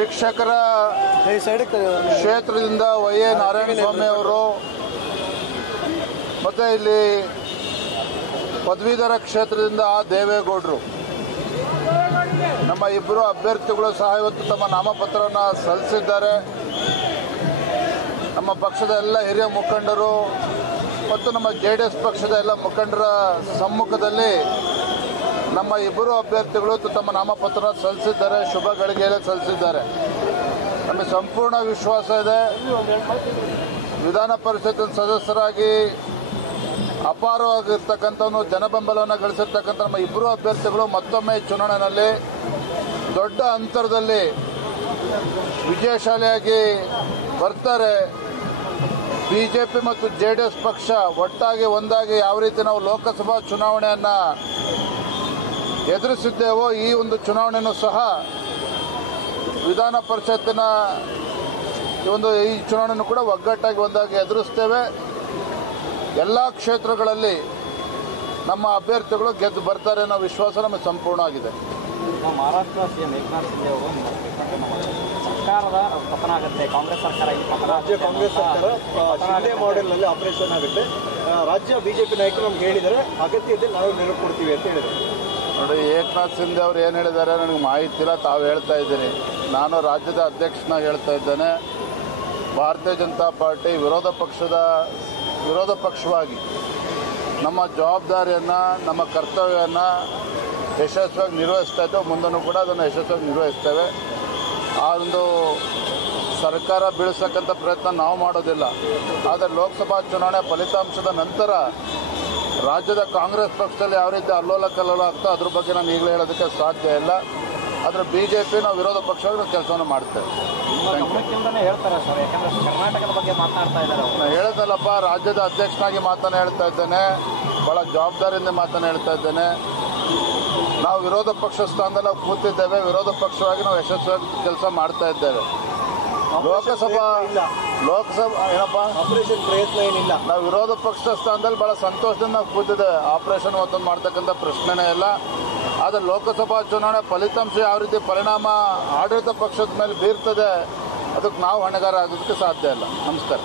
ಶಿಕ್ಷಕರ ಕ್ಷೇತ್ರದಿಂದ Y A Narayanaswamy ಅವರು ಮತ್ತು ಇಲ್ಲಿ ಪದವೀಧರ ಕ್ಷೇತ್ರದಿಂದ ದೇವೇಗೌಡರು ನಮ್ಮ ಇಬ್ಬರು ಅಭ್ಯರ್ಥಿಗಳು ಸಹ ಇವತ್ತು ತಮ್ಮ ನಾಮಪತ್ರವನ್ನು ಸಲ್ಲಿಸಿದ್ದಾರೆ. ನಮ್ಮ ಪಕ್ಷದ ಎಲ್ಲ ಹಿರಿಯ ಮುಖಂಡರು ಮತ್ತು ನಮ್ಮ JDS ಪಕ್ಷದ ಎಲ್ಲ ಮುಖಂಡರ ಸಮ್ಮುಖದಲ್ಲಿ ನಮ್ಮ ಇಬ್ಬರು ಅಭ್ಯರ್ಥಿಗಳು ತಮ್ಮ ನಾಮಪತ್ರ ಸಲ್ಲಿಸಿದ್ದಾರೆ. ಶುಭ ಗಳಿಗೆಯಲ್ಲಿ ಸಲ್ಲಿಸಿದ್ದಾರೆ. ನಮಗೆ ಸಂಪೂರ್ಣ ವಿಶ್ವಾಸ ಇದೆ, ವಿಧಾನ ಪರಿಷತ್ ಸದಸ್ಯರಾಗಿ ಅಪಾರವಾಗಿರ್ತಕ್ಕಂಥ ಜನಬೆಂಬಲವನ್ನು ಗಳಿಸಿರ್ತಕ್ಕಂಥ ನಮ್ಮ ಇಬ್ಬರು ಅಭ್ಯರ್ಥಿಗಳು ಮತ್ತೊಮ್ಮೆ ಚುನಾವಣೆಯಲ್ಲಿ ದೊಡ್ಡ ಅಂತರದಲ್ಲಿ ವಿಜಯಶಾಲಿಯಾಗಿ ಬರ್ತಾರೆ. ಬಿಜೆಪಿ ಮತ್ತು JDS ಪಕ್ಷ ಒಟ್ಟಾಗಿ ಒಂದಾಗಿ ಯಾವ ರೀತಿ ನಾವು ಲೋಕಸಭಾ ಚುನಾವಣೆಯನ್ನು ಎದುರಿಸಿದ್ದೇವೋ ಈ ಒಂದು ಚುನಾವಣೆಯೂ ಸಹ ವಿಧಾನ ಪರಿಷತ್ತಿನ ಈ ಚುನಾವಣೆಯನ್ನು ಕೂಡ ಒಗ್ಗಟ್ಟಾಗಿ ಒಂದಾಗಿ ಎದುರಿಸ್ತೇವೆ. ಎಲ್ಲ ಕ್ಷೇತ್ರಗಳಲ್ಲಿ ನಮ್ಮ ಅಭ್ಯರ್ಥಿಗಳು ಗೆದ್ದು ಬರ್ತಾರೆ ಅನ್ನೋ ವಿಶ್ವಾಸ ನಮಗೆ ಸಂಪೂರ್ಣವಾಗಿದೆ. ಮಹಾರಾಷ್ಟ್ರ ಸಿಎಂ ಏಕನಾಥ್ ಶಿಂದೆ ಅವರು ಸರ್ಕಾರದ ಪತನ ಆಗುತ್ತೆ, ಕಾಂಗ್ರೆಸ್ ಸರ್ಕಾರ ರಾಜ್ಯ ಕಾಂಗ್ರೆಸ್ ಸರ್ಕಾರ ಶಿಂದೆ ಮಾಡೆಲ್ನಲ್ಲಿ ಆಪರೇಷನ್ ಆಗುತ್ತೆ, ರಾಜ್ಯ ಬಿಜೆಪಿ ನಾಯಕರು ನಮ್ಗೆ ಹೇಳಿದರೆ ಅಗತ್ಯ ಇದೆ ನಾವು ನೆರವು ಕೊಡ್ತೀವಿ ಅಂತ ಹೇಳಿದರು. ನೋಡಿ, ಏಕನಾಥ್ ಶಿಂದೆ ಅವರು ಏನು ಹೇಳಿದ್ದಾರೆ ನನಗೆ ಮಾಹಿತಿ ಇಲ್ಲ, ತಾವು ಹೇಳ್ತಾ ಇದ್ದೀನಿ. ನಾನು ರಾಜ್ಯದ ಅಧ್ಯಕ್ಷನಾಗಿ ಹೇಳ್ತಾ ಇದ್ದೇನೆ, ಭಾರತೀಯ ಜನತಾ ಪಾರ್ಟಿ ವಿರೋಧ ಪಕ್ಷವಾಗಿ ನಮ್ಮ ಜವಾಬ್ದಾರಿಯನ್ನು ನಮ್ಮ ಕರ್ತವ್ಯವನ್ನು ಯಶಸ್ವಿಯಾಗಿ ನಿರ್ವಹಿಸ್ತಾ ಇದ್ದೇವೆ. ಮುಂದೂ ಕೂಡ ಅದನ್ನು ಯಶಸ್ವಿಯಾಗಿ ನಿರ್ವಹಿಸ್ತೇವೆ. ಆ ಒಂದು ಸರ್ಕಾರ ಬೀಳಿಸ್ತಕ್ಕಂಥ ಪ್ರಯತ್ನ ನಾವು ಮಾಡೋದಿಲ್ಲ. ಆದರೆ ಲೋಕಸಭಾ ಚುನಾವಣೆ ಫಲಿತಾಂಶದ ನಂತರ ರಾಜ್ಯದ ಕಾಂಗ್ರೆಸ್ ಪಕ್ಷದಲ್ಲಿ ಯಾವ ರೀತಿ ಅಲ್ಲೋಲ ಕಲ್ಲೋಲ ಆಗ್ತೋ ಅದ್ರ ಬಗ್ಗೆ ನಾನು ಈಗಲೇ ಹೇಳೋದಕ್ಕೆ ಸಾಧ್ಯ ಇಲ್ಲ. ಆದರೆ BJP ನಾವು ವಿರೋಧ ಪಕ್ಷವಾಗಿ ನಾವು ಕೆಲಸವನ್ನು ಮಾಡ್ತೇವೆ. ಹೇಳ್ತಾರೆ ಸರ್, ಯಾಕಂದ್ರೆ ಕರ್ನಾಟಕದ ಬಗ್ಗೆ ಮಾತನಾಡ್ತಾ ಇದ್ದಾರೆ. ನಾನು ಹೇಳೋದಲ್ಲಪ್ಪ, ರಾಜ್ಯದ ಅಧ್ಯಕ್ಷನಾಗಿ ಮಾತನ್ನು ಹೇಳ್ತಾ ಇದ್ದೇನೆ, ಭಾಳ ಜವಾಬ್ದಾರಿಯಿಂದ ಮಾತನ್ನು ಹೇಳ್ತಾ ಇದ್ದೇನೆ. ನಾವು ವಿರೋಧ ಪಕ್ಷ ಸ್ಥಾನದಲ್ಲಿ ನಾವು ಕೂತಿದ್ದೇವೆ, ವಿರೋಧ ಪಕ್ಷವಾಗಿ ನಾವು ಯಶಸ್ವಿಯಾಗಿ ಕೆಲಸ ಮಾಡ್ತಾ ಇದ್ದೇವೆ. ಲೋಕಸಭಾ ಏನಪ್ಪ ಆಪರೇಷನ್ ಪ್ರಯತ್ನ ಏನಿಲ್ಲ. ನಾವು ವಿರೋಧ ಪಕ್ಷದ ಸ್ಥಾನದಲ್ಲಿ ಭಾಳ ಸಂತೋಷದಿಂದ ನಾವು ಕೂತಿದ್ದೇವೆ. ಆಪರೇಷನ್ ಮತ್ತೊಂದು ಮಾಡ್ತಕ್ಕಂಥ ಪ್ರಶ್ನೆನೇ ಇಲ್ಲ. ಆದರೆ ಲೋಕಸಭಾ ಚುನಾವಣೆ ಫಲಿತಾಂಶ ಯಾವ ರೀತಿ ಪರಿಣಾಮ ಆಡಳಿತ ಪಕ್ಷದ ಮೇಲೆ ಬೀರ್ತದೆ ಅದಕ್ಕೆ ನಾವು ಹೊಣೆಗಾರ ಆಗೋದಕ್ಕೆ ಸಾಧ್ಯ ಇಲ್ಲ. ನಮಸ್ಕಾರ.